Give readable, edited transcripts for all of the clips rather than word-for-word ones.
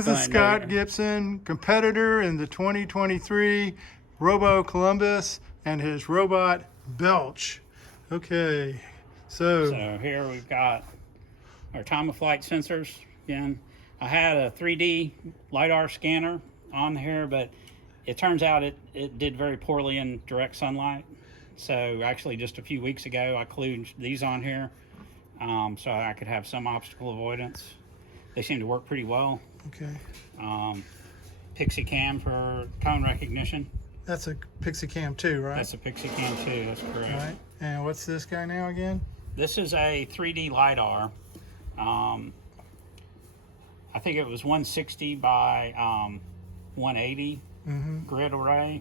This is Scott Gibson, competitor in the 2023 RoboColumbus and his robot Belch. Okay, So here we've got our time of flight sensors. Again, I had a 3D LiDAR scanner on here, but it turns out it did very poorly in direct sunlight. So actually just a few weeks ago, I glued these on here so I could have some obstacle avoidance. They seem to work pretty well. okay. Pixie Cam for cone recognition. That's a Pixie Cam 2, right? That's a Pixie Cam 2, that's correct. All right. And what's this guy now again? This is a 3D LiDAR. I think it was 160 by 180 grid array.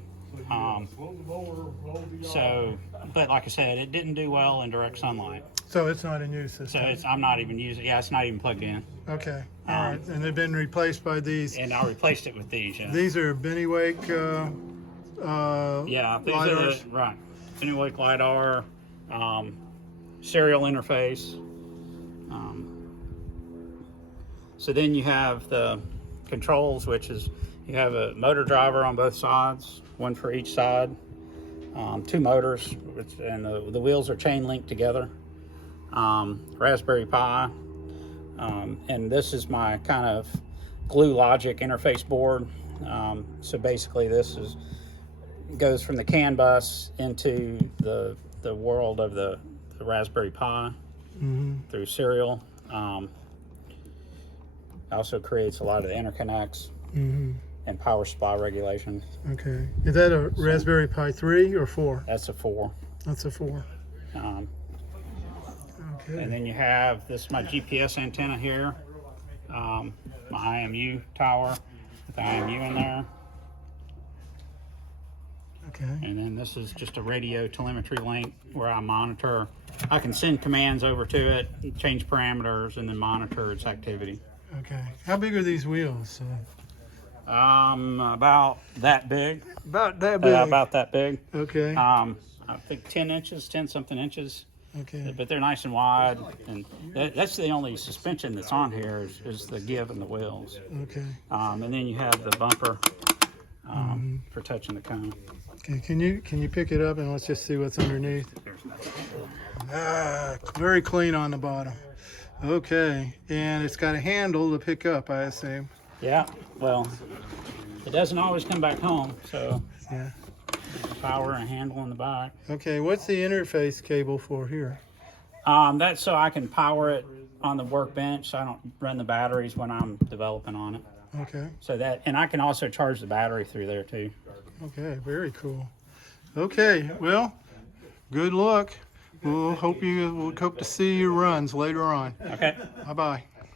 But like I said, it didn't do well in direct sunlight. So it's not in use this time. I'm not even using it. Yeah, it's not even plugged in. Okay, all right. And they've been replaced by these. And I replaced it with these. Yeah. These are B.E.L.C.H yeah, these LiDARs. are the, right. B.E.L.C.H LiDAR, serial interface. So then you have the controls, which is you have a motor driver on both sides, one for each side, two motors, and the wheels are chain linked together. Raspberry Pi, and this is my kind of glue logic interface board. So basically this goes from the CAN bus into the world of the Raspberry Pi through serial. Also creates a lot of the interconnects and power supply regulation. Okay. Is that a Raspberry Pi 3 or 4? That's a 4. That's a 4. Okay. Okay. And then you have this my GPS antenna here, my IMU tower with the IMU in there. Okay. And then this is just a radio telemetry link where I monitor. I can send commands over to it, change parameters, and then monitor its activity. Okay. How big are these wheels? About that big. About that big. About that big. Okay. I think 10 inches, 10 something inches. Okay. But they're nice and wide, and that's the only suspension that's on here is the give in the wheels. Okay. And then you have the bumper for touching the cone. Okay. Can you pick it up and let's just see what's underneath? Very clean on the bottom. Okay. And it's got a handle to pick up, I assume. Yeah. Well, it doesn't always come back home, so yeah. Power and handle in the back. Okay. What's the interface cable for here? That's so I can power it on the workbench, so I don't run the batteries when I'm developing on it. Okay. So that, and I can also charge the battery through there too. Okay, very cool. Okay, well, good luck. We'll hope to see your runs later on. Okay. Bye-bye.